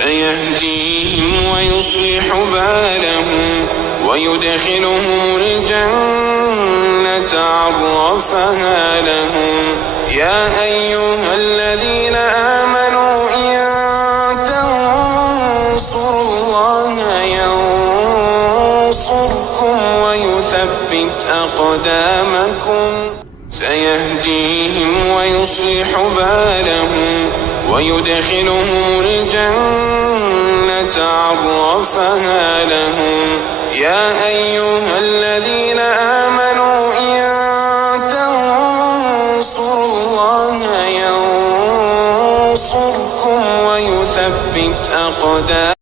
سيهديهم ويصلح بالهم ويدخلهم الجنة عرفها لهم. يا أيها الذين آمنوا إن تنصروا الله ينصركم ويثبت أقدامكم. سيهديهم ويصلح بالهم ويدخلهم الجنة عرفها لهم. يا أيها الذين آمنوا إن تنصروا الله ينصركم ويثبت أقدامكم.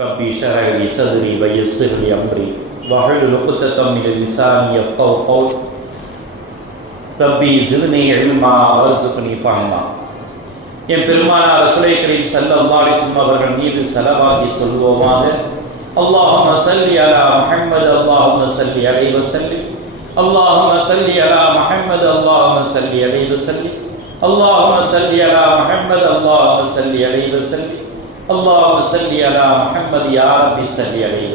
ربي اشرح لي صدري ويسر لي أمري. واحلل لقطة من الانسان يفقه قول ربي زدني علما وارزقني فهما. என் பெருமானார் ரசூலை கரீம் ஸல்லல்லாஹு அலைஹி வஸல்லம் அவர்கள் மீது செலவாகி சொல்வோமாக அல்லாஹும்ம ஸல்லி அலா முஹம்மது அல்லாஹும்ம ஸல்லி அலைஹி வஸல்லம். அல்லாஹும்ம ஸல்லி அலா முஹம்மது அல்லாஹும்ம சல்லி அலைஹி வசல்லி அல்லாஹும்ம ஸல்லி அலா முஹம்மது அல்லாஹும்ம ஸல்லி அலைஹி வஸல்லம். அல்லாஹும்ம ஸல்லி அலா முஹம்மது யா ரப்பி ஸல்லி அலைஹி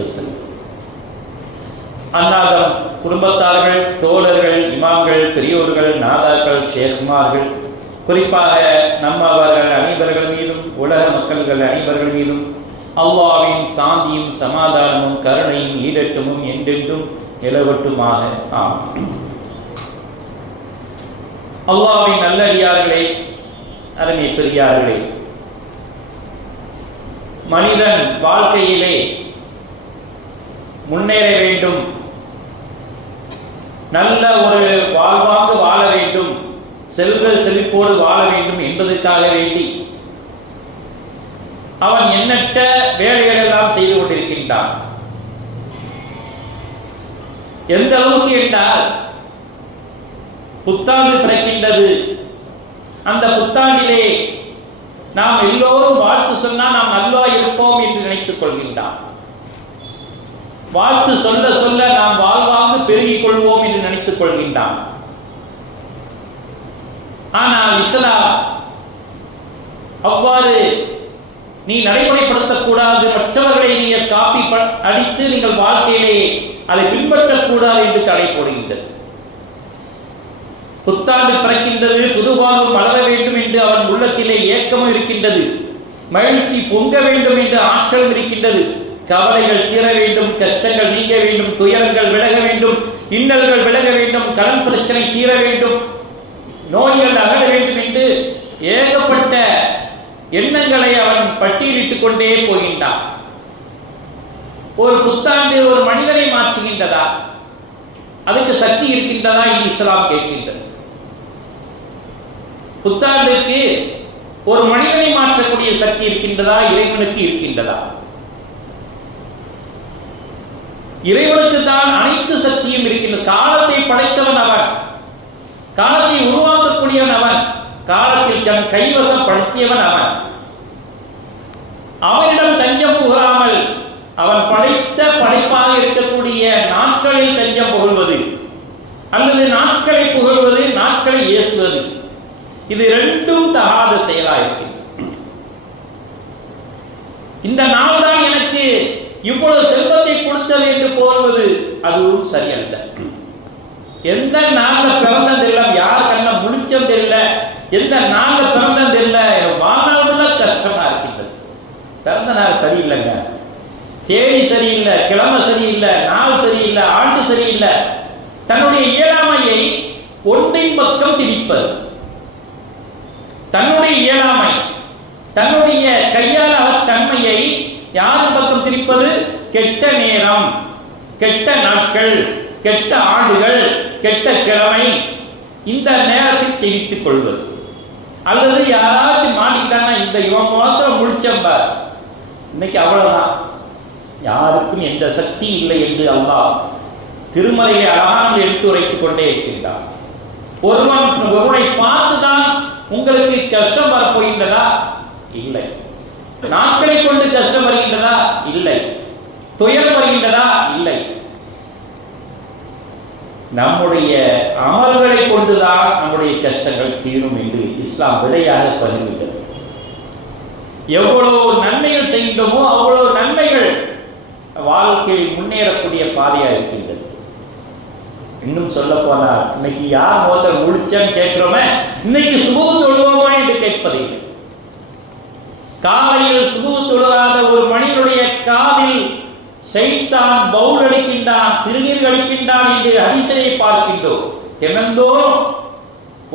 அன்னாதம் குடும்பத்தார்கள் தோழர்கள் இமாம்கள் பெரியோர்கள் நாதாக்கள் ஷேக்மார்கள் குறிப்பாக நம்மவர்கள் அனைவர்கள் மீதும் உலக மக்கள்கள் அனைவர்கள் மீதும் அல்லாவின் சாந்தியும் சமாதானமும் கருணையும் ஈடட்டமும் என்றென்றும் நிலவட்டுமாக. ஆம். அல்லாவின் நல்லடியார்களே அருமை பெரியார்களே மனிதன் வாழ்க்கையிலே முன்னேற வேண்டும். நல்ல ஒரு வாழ்வாங்கு வாழ வேண்டும். செல்வ செழிப்போடு வாழ வேண்டும் என்பதற்காக வேண்டி அவன் எண்ணற்ற வேலைகளெல்லாம் செய்து கொண்டிருக்கின்றான். எந்த அளவுக்கு என்றால் புத்தாண்டு பிறக்கின்றது. அந்த புத்தாண்டிலே நாம் எல்லோரும் வாழ்த்து சொன்னால் நாம் நல்லா இருப்போம் என்று நினைத்துக் கொள்கின்றான். வாழ்த்து சொல்ல சொல்ல நாம் வாழ்வாங்கு பெருகிக் கொள்வோம் என்று நினைத்துக் கொள்கின்றான். ஆனால் இஸ்லாம் அவ்வாறு நீ நடைமுறைப்படுத்தக்கூடாது மற்றவர்களை நீங்கள் காப்பி ப- அடித்து நீங்கள் வாழ்க்கையிலே அதை பின்பற்றக்கூடாது என்று தடை போடுகின்றது. புத்தாண்டு பிறக்கின்றது புதுவாழ்வு மலர வேண்டும் என்று அவன் உள்ளத்திலே ஏக்கமும் இருக்கின்றது. மகிழ்ச்சி பொங்க வேண்டும் என்று ஆற்றலும் இருக்கின்றது. கவலைகள் தீர வேண்டும் கஷ்டங்கள் நீங்க வேண்டும் துயரங்கள் விலக வேண்டும் இன்னல்கள் விலக வேண்டும் கடன் பிரச்சனை தீர வேண்டும் நோய்கள் அகல வேண்டும் என்று ஏகப்பட்ட எண்ணங்களை அவன் பட்டியலிட்டுக் கொண்டே போகின்றான். ஒரு புத்தாண்டு ஒரு மனிதனை மாற்றுகின்றதா? அதுக்கு சக்தி இருக்கின்றதா என்று இஸ்லாம் கேட்கின்றது. புத்தாண்டுக்கு ஒரு மனிதனை மாற்றக்கூடிய சக்தி இருக்கின்றதா? இறைவனுக்கு இருக்கின்றதா? இறைவனுக்கு தான் அனைத்து சக்தியும் இருக்கின்றது காலத்தை படைத்தவன் அவன் காலத்தை உருவாக்கக்கூடியவன் அவன். காலத்தில் தன் கைவசம் படுத்தியவன் அவன். அவனிடம் தஞ்சம் புகழாமல் அவன் படைத்த படைப்பாக இருக்கக்கூடிய நாட்களில் தஞ்சம் புகழ்வது அல்லது நாட்களை புகழ்வது நாட்களை ஏசுவது இது ரெண்டும் தகாத செயலாயிருக்கும் இந்த நாள் தான் எனக்கு இவ்வளவு செல்வத்தை கொடுத்தது என்று போல்வது அதுவும் சரியல்ல. எந்த நாள்ல பிறந்ததில்லை யார் கண்ண முழிச்சதில்லை எந்த நாள்ல பிறந்ததில்லை வாழ்நாள் கஷ்டமா இருக்கின்றது. பிறந்த நாள் சரியில்லைங்க. தேதி சரியில்லை கிழமை சரியில்லை நாள் சரியில்லை ஆண்டு சரியில்லை. தன்னுடைய இயலாமையை ஒன்றின் பக்கம் திணிப்பது. தன்னுடைய இயலாமை தன்னுடைய கையாள தன்மையை யார் பக்கம் திரிப்பது கெட்ட நேரம் கெட்ட நாட்கள். கெட்ட ஆண்டுகள் கெட்ட கிழமை இந்த நேரத்தில் தெரிவித்துக் கொள்வது. அல்லது யாராச்சும் மாட்டிக்கிட்டாங்கன்னா இந்த இவன் மாத்திரம் முடிச்சம்ப இன்னைக்கு அவ்வளவுதான். யாருக்கும் எந்த சக்தி இல்லை என்று அல்லாஹ் திருமலையை அழகான எடுத்துரைத்துக் கொண்டே இருக்கின்றான். ஒருவன் ஒருவனை பார்த்துதான் உங்களுக்கு கஷ்டம் வரப்போகின்றதா? இல்லை. நாட்களை கொண்டு கஷ்டம் வருகின்றதா? இல்லை. துயர் வருகின்றதா? இல்லை. நம்முடைய அமல்களை கொண்டுதான் நம்முடைய கஷ்டங்கள் தீரும் என்று இஸ்லாம் விடையாக பகிர்கின்றது எவ்வளவு நன்மைகள் செய்கின்றோமோ அவ்வளவு நன்மைகள் வாழ்க்கையில் முன்னேறக்கூடிய பாதையா இருக்கின்றது. இன்னும் சொல்ல போனால் இன்னைக்கு யார் முதல் முழிச்சேன்னு கேட்கிறோமே இன்னைக்கு சுபு தொழுவோமா என்று கேட்பதில்லை. காலையில் சுபு தொழுகாத ஒரு மனிதனுடைய காதில் செய்தான் பவுல் அளிக்கின்றான் சிறுநீர் அளிக்கின்றான் என்று அதிசயை பார்க்கின்றோம். தினந்தோறும்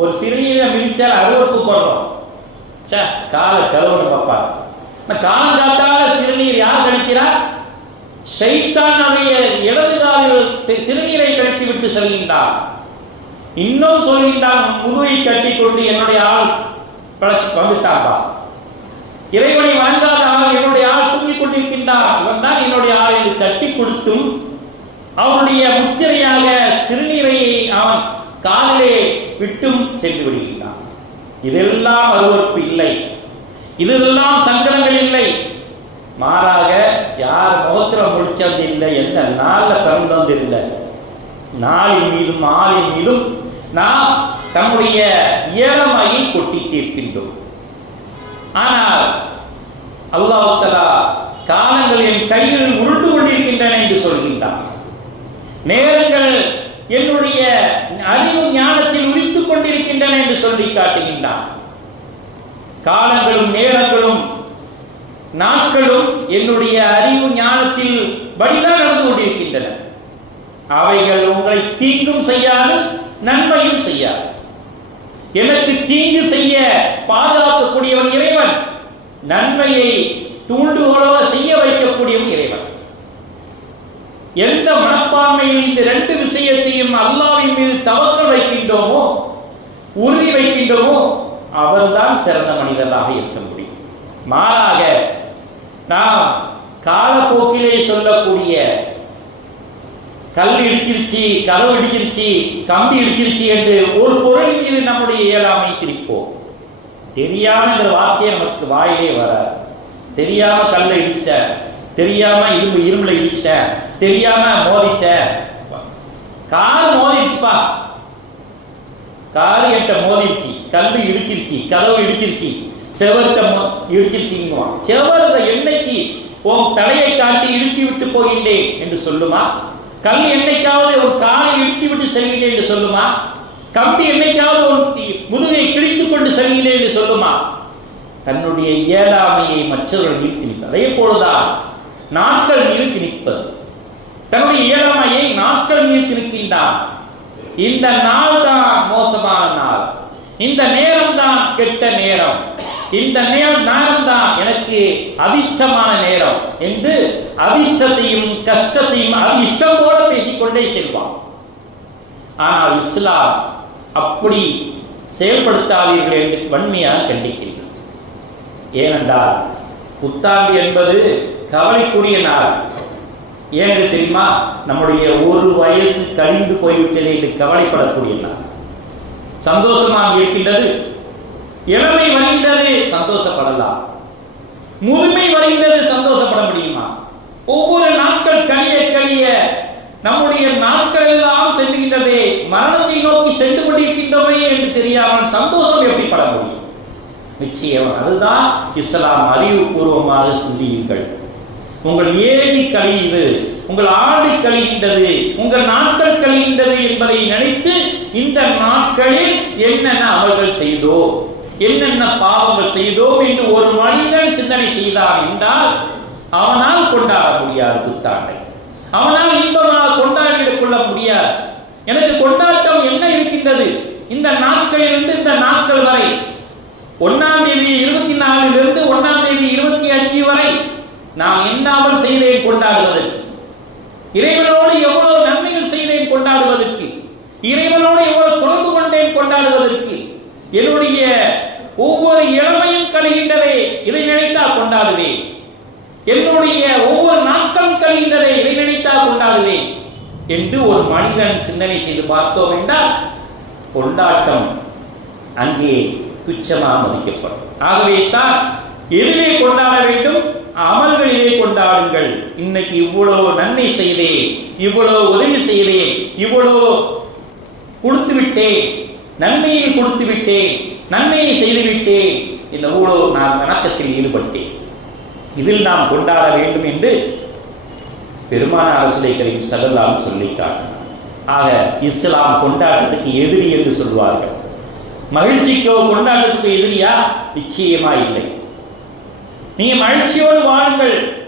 ஒரு சிறுநீரை மிதிச்சால் அருவறுப்பு போடுறோம். சே காலை கழுவணும் பாப்பா கால காலங்காத்தால சிறுநீர் யார் கழிக்கிறார்? சைத்தானுடைய இடது காலில் சிறுநீரை கழித்து விட்டு செல்கின்றார். இன்னும் சொல்கின்றான் முதுவை கட்டி கொண்டு என்னுடைய ஆள் பழச்சு வந்துட்டாப்பா இறைவனை வணங்காத ஆள் என்னுடைய ஆள் தூங்கிக் கொண்டிருக்கின்றார். இவன் தான் என்னுடைய ஆள் தட்டி கொடுத்தும் அவனுடைய முத்திரையாக சிறுநீரை அவன் காலிலே விட்டும் சென்று விடுகின்றான். இதெல்லாம் அருவறுப்பு இல்லை. இதெல்லாம் சங்கடங்கள் இல்லை. மாறாக யார் முகத்தில் முடிச்சது இல்லை எந்த நாளில் பிறந்தது இல்லை நாளின் மீதும் ஆளின் மீதும் நாம் தம்முடைய இயலமையை கொட்டி தீர்க்கின்றோம். ஆனால் அல்லாஹ் காலங்கள் என் கையில் உருண்டு கொண்டிருக்கின்றன என்று சொல்கின்றார். நேரங்கள் என்னுடைய அறிவு ஞானத்தில் உரித்துக் கொண்டிருக்கின்றன என்று சொல்லி காட்டுகின்றார். காலங்களும் நேரங்களும் நாட்களும் என்னுடைய அறிவு ஞானத்தில் வழிதான் நடந்து கொண்டிருக்கின்றன. அவைகள் உங்களை தீங்கும் செய்யாது நன்மையும் செய்யாது. எனக்கு தீங்கு செய்ய பாதுகாக்கக்கூடியவன் இறைவன். நன்மையை தூண்டுகோலாக செய்ய வைக்கக்கூடிய இறைவன். எந்த மனப்பான்மையில் இந்த ரெண்டு விஷயத்தையும் அல்லாவின் மீது தவக்கல் வைக்கின்றோமோ உறுதி வைக்கின்றோமோ அவர்தான் சிறந்த மனிதராக இருக்க முடியும். மாறாக நாம் காலப்போக்கிலே சொல்லக்கூடிய கல் இடிச்சிருச்சு கதவு இடிச்சிருச்சு கம்பி இடிச்சிருச்சு என்று ஒரு பொருள் மீது நம்முடைய இயலாமை திரிப்போம் தெரியாமங்கிற வார்த்தையே நமக்கு வாயிலே வராது. தெரியாம கல்ல இடிச்சிட்ட தெரியாம இரும்பு இரும்புல இடிச்சிட்ட தெரியாம மோதிட்ட. கால் மோதிடுச்சுப்பா கால் எட்ட மோதிடுச்சு கல்வி இடிச்சிருச்சு கதவு இடிச்சிருச்சு செவர்த்த மோ- இடிச்சிருச்சுங்குவான். செவர்த என்னைக்கு உன் தலையை காட்டி இழுத்தி விட்டு போகின்றேன் என்று சொல்லுமா? கல் என்னைக்காவது ஒரு காலை இழுத்தி விட்டு செல்கிறேன் என்று சொல்லுமா? கம்பி என்னைக்காவது உன் முதுகை கிழித்துக் கொண்டு செல்கிறேன் என்று சொல்லுமா? தன்னுடைய இயலாமையை மற்றவர்கள் மீது திணிப்பது அதே போலதான் நாட்கள் மீது திணிப்பது தன்னுடைய இயலாமையை நாட்கள் மீது திணிக்கின்றான் இந்த நாள் தான் மோசமான நாள். இந்த நேரம் தான் கெட்ட நேரம். இந்த நேரம் நேரம் தான் எனக்கு அதிர்ஷ்டமான நேரம் என்று அதிர்ஷ்டத்தையும் கஷ்டத்தையும் அது இஷ்டம் போல பேசிக்கொண்டே செல்வான். ஆனால் இஸ்லாம் அப்படி செயல்படுத்தாதீர்கள் என்று வன்மையாக கண்டிக்கிறீர்கள் ஏனென்றால் புத்தாண்டு என்பது கவலைக்குரிய நாள். ஏன்னு தெரியுமா? நம்முடைய ஒரு வயசு கழிந்து போய்விட்டது என்று கவலைப்படக்கூடிய நாள். சந்தோஷமாக இருக்கின்றது. இளமை வருகின்றது சந்தோஷப்படலாம். முதுமை வருகின்றது சந்தோஷப்பட முடியுமா? ஒவ்வொரு நாட்கள் கழிய கழிய நம்முடைய நாட்கள் எல்லாம் செல்கின்றதே மரணத்தை நோக்கி சென்று கொண்டிருக்கின்றோமே என்று தெரியாமல் சந்தோஷம் எப்படி பட முடியும்? நிச்சயம். அதுதான் இஸ்லாம் அறிவுபூர்வமாக சிந்தியுங்கள். உங்கள் ஏதி கழியுது உங்கள் ஆடு கழிகின்றது உங்கள் நாட்கள் கழிகின்றது என்பதை நினைத்து இந்த நாட்களில் என்னென்ன அமல்கள் செய்தோ என்னென்ன பாவங்கள் செய்தோம் என்று ஒரு மனிதன் சிந்தனை செய்தான் என்றால் அவனால் கொண்டாட முடியாது புத்தாண்டை. அவனால் இன்பமாக கொண்டாடிக் கொள்ள முடியாது. எனக்கு கொண்டாட்டம் என்ன இருக்கின்றது? இந்த நாட்களிலிருந்து இந்த நாட்கள் வரை ஒன்னாம் தேதி இருபத்தி நாலிலிருந்து ஒன்னாம் தேதி இருபத்தி அஞ்சு வரை நாம் எண்ணாமல் செய்தேன் கொண்டாடுவதற்கு இறைவனோடு எவ்வளவு நன்மைகள் செய்தேன் கொண்டாடுவதற்கு இறைவனோடு எவ்வளவு தொடர்பு கொண்டேன் கொண்டாடுவதற்கு என்னுடைய ஒவ்வொரு இளமையும் கழிகின்றதே இதை நினைத்தா கொண்டாடுவேன். என்னுடைய ஒவ்வொரு நாட்களும் கழிகின்றதே இதை நினைத்தா கொண்டாடுவேன் என்று ஒரு மனிதன் சிந்தனை செய்து பார்த்தோம் என்றால் கொண்டாட்டம் அங்கே துச்சமாக மதிக்கப்படும். ஆகவே தான் எதிலே கொண்டாட வேண்டும் அமல்களிலே கொண்டாடுங்கள். இன்னைக்கு இவ்வளவு நன்மை செய்தேன் இவ்வளவு உதவி செய்தேன் இவ்வளவு கொடுத்து விட்டேன் நன்மையை கொடுத்து விட்டேன் நன்மையை செய்துவிட்டேன் இந்த ஊழோ நான் வணக்கத்தில் ஈடுபட்டேன். இதில் நாம் கொண்டாட வேண்டும் என்று பெருமான அரசுலை கரீம் சல்லல்லாஹு சொல்லி காட்டினார் ஆக இஸ்லாம் கொண்டாட்டத்துக்கு எதிரி என்று சொல்வார்கள். மகிழ்ச்சிக்கோ கொண்டாட்டத்துக்கோ எதிரியா? நிச்சயமா இல்லை நீ மகிழ்ச்சியோடு வாழுங்கள்.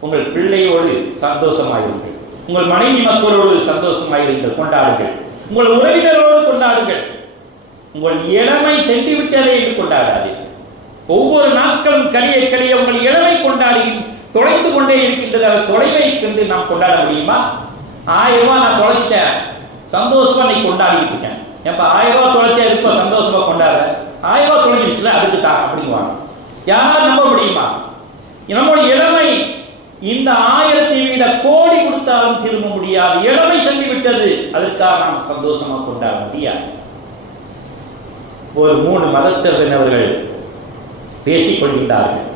உங்கள் பிள்ளையோடு சந்தோஷமாயிருங்கள். உங்கள் மனைவி மக்களோடு சந்தோஷமாயிருங்கள். கொண்டாடுங்கள். உங்கள் உறவினரோடு கொண்டாடுங்கள். உங்கள் இளமை சென்று விட்டதே என்று ஒவ்வொரு நாட்களும் கலிய கலிய உங்கள் இளமை கொண்டாடி தொலைந்து கொண்டே இருக்கின்றது. அதை தொலைவை நாம் கொண்டாட முடியுமா? ஆயிரம் ரூபாய் நான் தொலைச்சிட்டேன். சந்தோஷமா நீ கொண்டாடிட்டு இருக்கேன். ஏப்பா ஆயிரம் ரூபாய் தொலைச்சா இருப்ப சந்தோஷமா கொண்டாட ஆயிரம் ரூபாய் தொலைஞ்சிருச்சுல அதுக்கு தான் அப்படிங்குவாங்க. யார் நம்ப முடியுமா? நம்மளுடைய இளமை இந்த ஆயிரத்தை விட கோடி கொடுத்தாலும் திரும்ப முடியாது. இளமை சென்று விட்டது அதற்காக நாம் சந்தோஷமா கொண்டாட முடியாது. ஒரு மூணு மதத்தினர்கள் பேசிக் கொள்கின்றார்கள்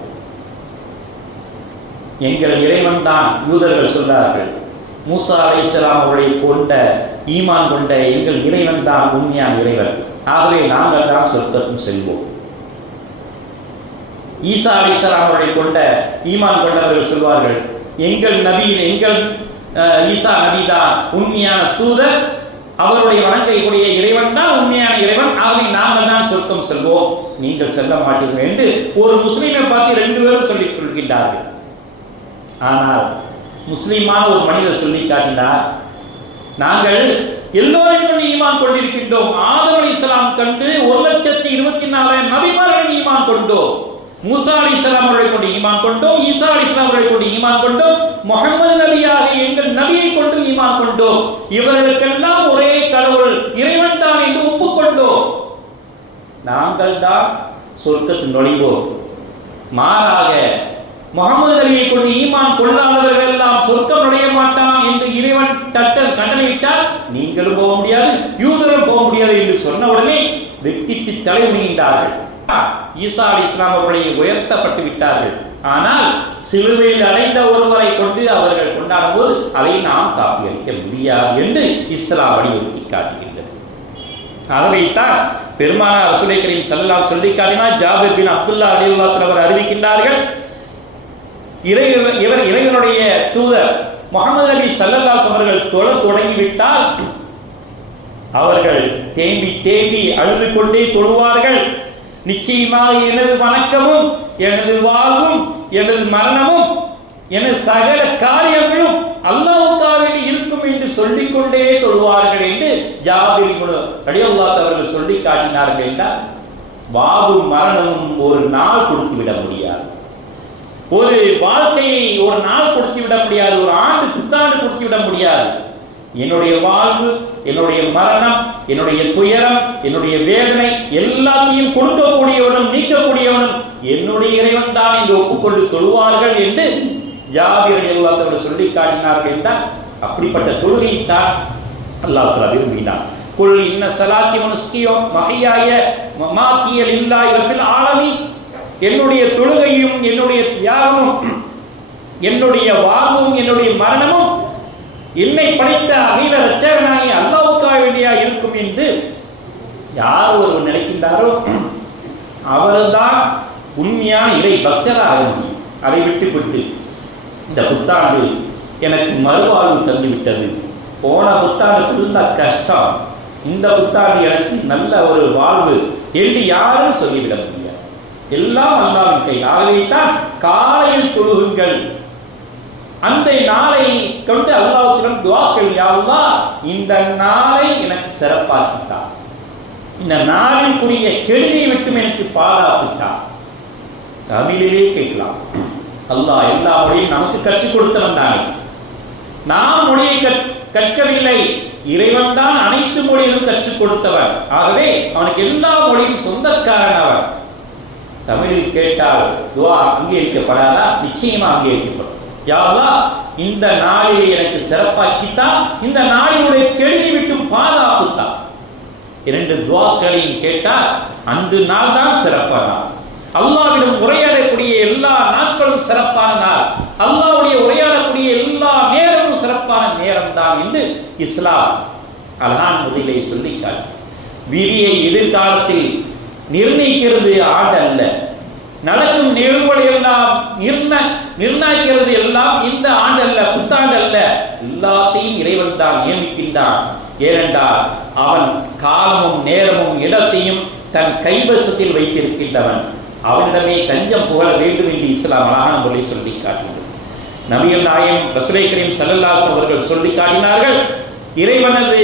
எங்கள் இறைவன் தான் யூதர்கள் சொன்னார்கள் மூசா அலைஹிஸ்ஸலாம் அவர்களை கொண்ட ஈமான் கொண்ட எங்கள் இறைவன் தான் உண்மையான இறைவன். ஆகவே நாங்கள் தான் சொர்க்கத்தும் செல்வோம். ஈசா அலைஹிஸ்ஸலாம் அவர்களை கொண்ட ஈமான் கொண்டவர்கள் சொல்வார்கள் எங்கள் நபி எங்கள் அஹ், ஈசா நபி தான் உண்மையான தூதர். அவருடைய வணங்கக்கூடிய இறைவன் தான் உண்மையான இறைவன். ஆகவே நாங்கள் தான் சொர்க்கம் செல்வோம். நீங்கள் செல்ல மாட்டீர்கள் என்று ஒரு முஸ்லீமை பார்த்து ரெண்டு பேரும் சொல்லிக் கொள்கின்றார்கள். ஆனால் முஸ்லீமான ஒரு மனிதர் சொல்லி காட்டினார் நாங்கள் எல்லோரையும் கொண்டு ஈமான் கொண்டிருக்கின்றோம். ஆதம் அலி இஸ்லாம் கண்டு ஒரு லட்சத்தி இருபத்தி நாலாயிரம் நபிமார்கள் ஈமான் கொண்டோம். மூசா அலி இஸ்லாம் அவர்களை கொண்டு ஈமான் கொண்டோம். ஈசா அலி இஸ்லாம் அவர்களை கொண்டு ஈமான் கொண்டோம். முகமது நபியாக எங்கள் நபியை கொண்டு ஈமான் கொண்டோம். இவர்களுக்கெல்லாம் ஒரே கடவுள் இறைவன் தான் என்று ஒப்புக்கொண்டோம். நாங்கள் தான் சொர்க்கத்தில் நுழைவோம். மாறாக முகமது அலியை கொண்டு ஈமான் கொள்ளாதவர்கள் எல்லாம் சொர்க்கம் நுழைய மாட்டான் என்று இறைவன் தட்ட கட்டளையிட்டால் நீங்களும் போக முடியாது யூதரும் போக முடியாது என்று சொன்ன உடனே வெற்றிக்கு தலைமுகின்றார்கள் ஈசா அலி இஸ்லாம் அவர்களை உயர்த்தப்பட்டு விட்டார்கள். ஆனால் சிலுவையில் அடைந்த ஒருவரை கொண்டு அவர்கள் கொண்டாடும் போது அதை நாம் காப்பியளிக்க முடியாது என்று இஸ்லாம் வலியுறுத்தி காட்டுகின்றது. ஆகவேத்தான் பெருமானார் ரசூலை கரீம் ஸல்லல்லாஹு சொல்லி காட்டினால் ஜாபிர் பின் அப்துல்லா அலி அவர் அறிவிக்கின்றார்கள் இறைவன் இவர் இறைவனுடைய தூதர் முகமது அலி ஸல்லல்லாஹு அவர்கள் தொழ தொடங்கிவிட்டால் அவர்கள் தேம்பி தேம்பி அழுது கொண்டே தொழுவார்கள். நிச்சயமாக எனது வணக்கமும் எனது வாழ்வும் எனது மரணமும் எனது சகல காரியங்களும் அல்லாஹ்வுக்காக இருக்கும் என்று சொல்லிக் கொண்டே தொழுவார்கள் என்று ஜாபிர் ரலியல்லாஹு அவர்கள் சொல்லி காட்டினார்கள் என்றால் வாவும் மரணமும் ஒரு நாள் கொடுத்து விட முடியாது. ஒரு வாழ்க்கையை ஒரு நாள் கொடுத்து விட முடியாது ஒரு ஆண்டு புத்தாண்டு கொடுத்து விட முடியாது. என்னுடைய வாழ்வு என்னுடைய மரணம் என்னுடைய துயரம் என்னுடைய வேதனை எல்லாத்தையும் கொடுக்கக்கூடியவனும் நீக்கக்கூடியவனும் என்னுடைய இறைவன் தான் என்று ஒப்புக்கொண்டு தொழுவார்கள் என்று ஜாபியர் எல்லாத்தோடு சொல்லி காட்டினார்கள் என்றால் அப்படிப்பட்ட தொழுகைத்தான் அல்லாஹ் விரும்பினார் விரும்பினான். இன்ன சலாத்தி மனுஸ்கியோ மகையாய மாத்தியல் இல்லா இவற்றில் ஆலமி என்னுடைய தொழுகையும் என்னுடைய தியாகமும் என்னுடைய வாழ்வும் என்னுடைய மரணமும் என்னை படைத்த அகில ரச்சகனாகி அல்லாவுக்காக வேண்டியா இருக்கும் என்று யார் ஒருவர் நினைக்கின்றாரோ அவர்தான் உண்மையான இறை பக்தராக முடியும் அதை விட்டுவிட்டு இந்த புத்தாண்டு எனக்கு மறுவாழ்வு தந்துவிட்டது. போன புத்தாண்டு ஃபுல்லா கஷ்டம். இந்த புத்தாண்டு எனக்கு நல்ல ஒரு வாழ்வு என்று யாரும் சொல்லிவிட முடியும் எல்லாம் அல்லாவின் கை. ஆகவேத்தான் தான் காலையில் தொழுகுங்கள். அந்த நாளை கொண்டு அல்லாவுக்கிடம் துவாக்கள் யாவுல்லா இந்த நாளை எனக்கு சிறப்பாக்கித்தான் இந்த நாளிற்குரிய கெடுதியை விட்டும் எனக்கு பாதுகாத்துத்தான் தமிழிலே கேட்கலாம். அல்லாஹ் எல்லா மொழியும் நமக்கு கற்றுக் கொடுத்தவன் தானே நாம் மொழியை கற்- கற்கவில்லை. இறைவன் தான் அனைத்து மொழியிலும் கற்றுக் கொடுத்தவன். ஆகவே அவனுக்கு எல்லா மொழியும் சொந்தக்காரன் அவன். தமிழில் கேட்டால் துவா அங்கீகரிக்கப்படாதா? நிச்சயமா அங்கீகரிக்கப்படும். யாவா இந்த நாளிலே எனக்கு சிறப்பாக்கித்தான் இந்த நாளினுடைய கெடுதி விட்டும் பாதுகாப்புத்தான். இரண்டு துவாக்களையும் கேட்டால் அந்த நாள் தான் சிறப்பான நாள். அல்லாவிடம் உரையாடக்கூடிய எல்லா நாட்களும் சிறப்பான நாள். அல்லாவுடைய உரையாடக்கூடிய எல்லா நேரமும் சிறப்பான நேரம் தான் என்று இஸ்லாம் அல்ஹான் முதலே சொல்லிக்காட்டு. விதியை எதிர்காலத்தில் நிர்ணயிக்கிறது ஆட் அல்ல நடக்கும் நிகழ்வுகள் எல்லாம் நிர்ணயிக்கிறது எல்லாம் இந்த ஆண்டு அல்ல புத்தாண்டு அல்ல எல்லாத்தையும் இறைவன் தான் நியமிக்கின்றான். ஏனென்றால் அவன் காலமும் நேரமும் இடத்தையும் தன் கைவசத்தில் வைத்திருக்கின்றவன். அவனிடமே தஞ்சம் புகழ வேண்டும் என்று இஸ்லாம் அழகான முறை சொல்லி காட்டுகிறது நபிகள் நாயம் ரசுலை கரீம் ஸல்லல்லாஹு அவர்கள் சொல்லி காட்டினார்கள் இறைவனது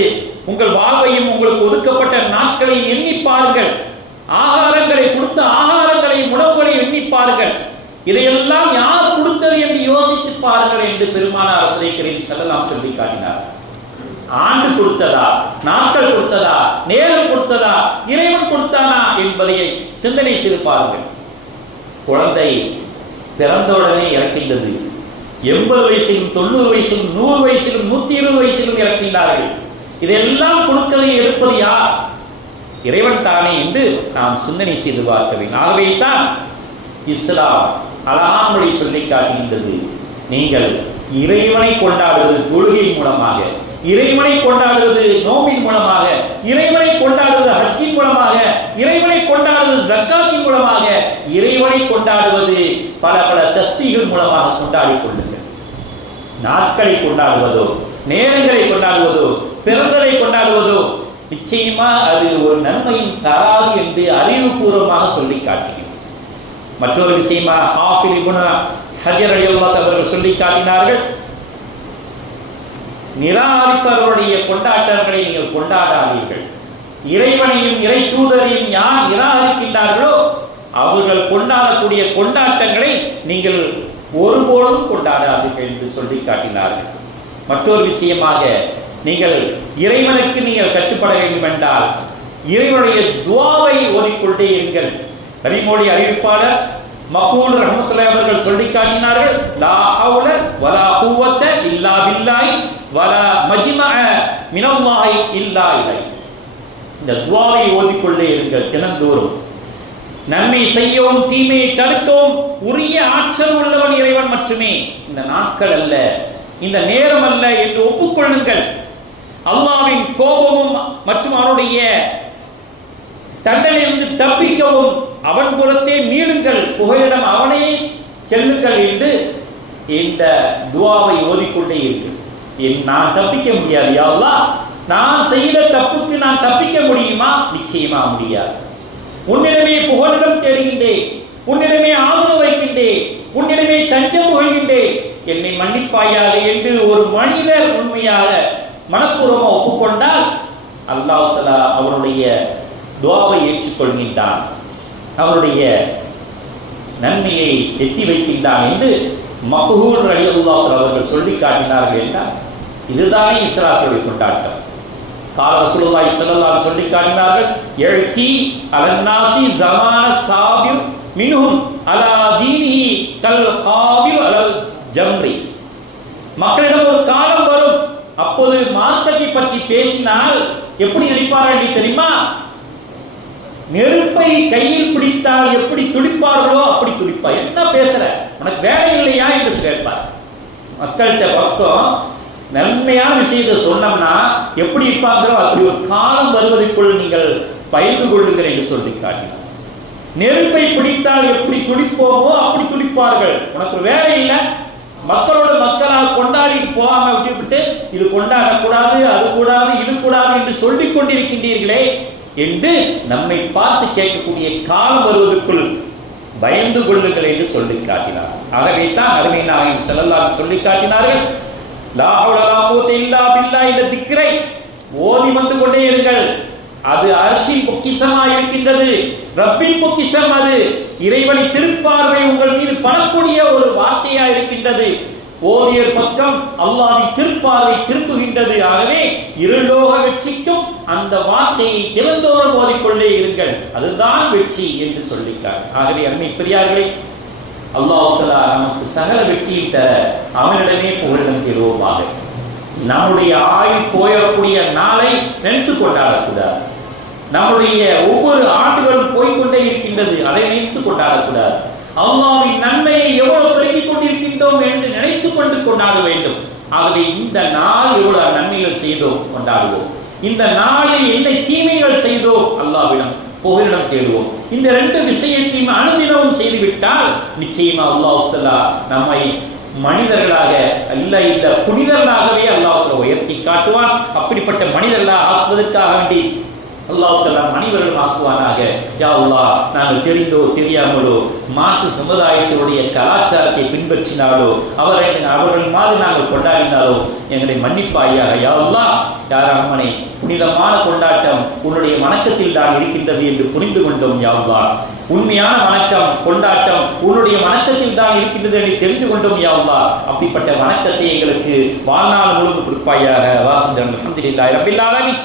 உங்கள் வாழ்வையும் உங்களுக்கு ஒதுக்கப்பட்ட நாட்களை எண்ணி பாருங்கள். ஆகாரங்களை கொடுத்த ஆகாரங்களையும் உணவுகளை எண்ணிப்பார்கள். பாருங்கள் இதையெல்லாம் யார் கொடுத்தது என்று யோசித்து பாருங்கள் என்று பெருமானார் ரசுலை கரீம் ஸல்லல்லாஹு சொல்லி காட்டினார் ஆண்டு கொடுத்ததா நாட்கள் கொடுத்ததா நேரம் கொடுத்ததா இறைவன் கொடுத்தானா என்பதை சிந்தனை செய்து பாருங்கள். குழந்தை பிறந்தவுடனே இறக்கின்றது. எண்பது வயசிலும் தொண்ணூறு வயசிலும் நூறு வயசிலும் நூத்தி இருபது வயசிலும் இறக்கின்றார்கள். இதெல்லாம் கொடுக்கலை எடுப்பது யார்? இறைவன் தானே என்று நாம் சிந்தனை செய்து பார்க்க வேண்டும். ஆகவே தான் இஸ்லாம் அழகான மொழி சொல்லி காட்டுகின்றது. நீங்கள் இறைவனை கொண்டாடுவது தொழுகை மூலமாக இறைவனை கொண்டாடுவது நோம்பின் மூலமாக இறைவனை கொண்டாடுவது ஹக்கின் மூலமாக இறைவனை கொண்டாடுவது ஜக்காத்தின் மூலமாக இறைவனை கொண்டாடுவது பல பல தஸ்பீகள் மூலமாக கொண்டாடிக் கொள்ளுங்கள் நாட்களை கொண்டாடுவதோ நேரங்களை கொண்டாடுவதோ பிறந்ததை கொண்டாடுவதோ நிச்சயமா அது ஒரு நன்மையும் தராது என்று அறிவுபூர்வமாக சொல்லி காட்டுகிறது மற்றொரு விஷயமா ஹாஃபில் இப்னு ஹஜர் அவர்கள் சொல்லி காட்டினார்கள் நிராகரிப்பவர்களுடைய கொண்டாட்டங்களை நீங்கள் கொண்டாடாதீர்கள். இறைவனையும் இறை தூதரையும் யார் நிராகரிக்கின்றார்களோ அவர்கள் கொண்டாடக்கூடிய கொண்டாட்டங்களை நீங்கள் ஒருபோதும் கொண்டாடாதீர்கள் என்று சொல்லி காட்டினார்கள். மற்றொரு விஷயமாக நீங்கள் இறைவனுக்கு நீங்கள் கட்டுப்பட வேண்டும் என்றால் இறைவனுடைய துவாவை ஓதிக்கொண்டே இருங்கள். கனிமொழி அறிவிப்பாளர் மகூல் ரஹமத்துல்லாய் அவர்கள் சொல்லி காட்டினார்கள் லா ஹவுல வலா குவத்த இல்லா பில்லாய் வலா மஜ்மஅ மினல்லாஹி இல்லா இலை. இந்த துவாவை ஓதிக்கொண்டே இருங்கள் தினந்தோறும். நன்மை செய்யவும் தீமையை தடுக்கவும் உரிய ஆற்றல் உள்ளவன் இறைவன் மட்டுமே. இந்த நாட்கள் அல்ல இந்த நேரம் அல்ல என்று ஒப்புக்கொள்ளுங்கள். அல்லாவின் கோபமும் மற்றும் அவனுடைய தண்டனையிலிருந்து தப்பிக்கவும் அவன் புறத்தே மீளுங்கள் புகையிடம் அவனே செல்லுங்கள் என்று இந்த துவாவை ஓதிக்கொண்டே இருக்கு. என் நான் தப்பிக்க முடியாது யாவா நான் செய்த தப்புக்கு நான் தப்பிக்க முடியுமா? நிச்சயமா முடியாது. உன்னிடமே புகலிடம் தேடுகின்றேன் உன்னிடமே ஆதரவு வைக்கின்றேன் உன்னிடமே தஞ்சம் கொள்கின்றேன் என்னை மன்னிப்பாயாக என்று ஒரு மனிதர் உண்மையாக மனப்பூர்வமா ஒப்புக்கொண்டால் அல்லாஹ் அவருடைய துவாவை ஏற்றுக்கொள்கின்றான். அவருடைய நன்மையை எத்தி வைக்கின்றான் என்று மகூர் ரலியல்லாஹு அவர்கள் சொல்லி காட்டினார்கள் என்றால் இதுதானே இஸ்லாத்துடைய கொண்டாட்டம். கால ரசூலுல்லாஹி ஸல்லல்லாஹு அலைஹி சொல்லி காட்டினார்கள் எழுத்தி அலன்னாசி ஜமான சாபியு மின்ஹும் அலா தீனிஹி கல் காபியு அலல் ஜம்ரி. மக்களிடம் ஒரு அப்போது மார்க்கத்தை பற்றி பேசினால் எப்படி நடிப்பார்கள் நீ தெரியுமா? நெருப்பை கையில் பிடித்தால் எப்படி துடிப்பார்களோ அப்படி துடிப்பா. என்ன பேசுற? உனக்கு வேலை இல்லையா என்று கேட்பார் மக்கள்கிட்ட பக்கம் நன்மையான விஷயத்தை சொன்னோம்னா எப்படி இருப்பாங்களோ அப்படி ஒரு காலம் வருவதற்குள் நீங்கள் பயந்து கொள்ளுங்கள் என்று சொல்லி காட்டினார் நெருப்பை பிடித்தால் எப்படி துடிப்போமோ அப்படி துடிப்பார்கள். உனக்கு ஒரு வேலை இல்லை? மக்களோட மக்களாக கொண்டாடி போகாம விட்டுவிட்டு இது கொண்டாடக்கூடாது அது கூடாது இது கூடாது என்று சொல்லிக் கொண்டிருக்கின்றீர்களே என்று நம்மை பார்த்து கேட்கக்கூடிய காலம் வருவதற்குள் பயந்து கொள்ளுங்கள் என்று சொல்லி காட்டினார். ஆகவே தான் அருமை நாயகம் செல்லலாம் சொல்லி காட்டினார்கள். லா ஹவுல இல்லா பில்லா என்ற திக்கரை ஓதி வந்து கொண்டே இருங்கள். அது அரசின் பொக்கிசமாக இருக்கின்றது. ரப்பின் பொக்கிஷம் அது. இறைவனை திருப்பார்வை உங்கள் மீது படக்கூடிய ஒரு வார்த்தையா இருக்கின்றது. ஓதியர் பக்கம் அல்லாவின் திருப்பார்வை திரும்புகின்றது. ஆகவே இருளோக வெற்றிக்கும் அந்த வார்த்தையை தினந்தோறும் ஓதிக்கொண்டே இருங்கள். அதுதான் வெற்றி என்று சொல்லிக்கார் ஆகவே அருமை பெரியார்களே அல்லாஹ் நமக்கு சகல வெற்றியை தர அவனிடமே புகழிடம் தேடுவோமாக நம்முடைய ஆயுள் போயக்கூடிய நாளை நினைத்து கொண்டாடக்கூடாது. நம்முடைய ஒவ்வொரு ஆண்டுகளும் போய்கொண்டே இருக்கின்றது. அதை நினைத்துக் கொண்டாடக்கூடாது அல்லாவின் நன்மையை எவ்வளவு பெருக்கிக் கொண்டிருக்கின்றோம் என்று நினைத்துக் கொண்டு கொண்டாட வேண்டும். ஆகவே இந்த நாள் எவ்வளவு நன்மைகள் செய்தோம் கொண்டாடுவோம். இந்த நாளில் என்ன தீமைகள் செய்தோம் அல்லாவிடம் புகலிடம் தேடுவோம். இந்த ரெண்டு விஷயத்தையும் அனுதினமும் செய்துவிட்டால் நிச்சயமா அல்லாஹுத்தல்லா நம்மை மனிதர்களாக அல்ல இந்த புனிதர்களாகவே அல்லாஹ் உயர்த்தி காட்டுவான். அப்படிப்பட்ட மனிதர்களாக ஆக்குவதற்காக வேண்டி அல்லாவுக்கெல்லாம் மனிதர்கள் ஆக்குவானாக. யா அல்லாஹ் நாங்கள் தெரிந்தோ தெரியாமலோ மாற்று சமுதாயத்தினுடைய கலாச்சாரத்தை பின்பற்றினாலோ அவரை அவர்கள் மாதிரி நாங்கள் கொண்டாடினாலோ எங்களை மன்னிப்பாயாக. யா அல்லாஹ் யார் புனிதமான கொண்டாட்டம் உன்னுடைய வணக்கத்தில் தான் இருக்கின்றது என்று புரிந்து கொண்டோம் யா உண்மையான வணக்கம் கொண்டாட்டம் உன்னுடைய வணக்கத்தில் தான் இருக்கின்றது என்று தெரிந்து கொண்டோம் யா அப்படிப்பட்ட வணக்கத்தை எங்களுக்கு வாழ்நாள் முழுவதும் கொடுப்பாயாக. வாசந்தன் அல்ஹம்துலில்லாஹி ரப்பில் ஆலமீன்.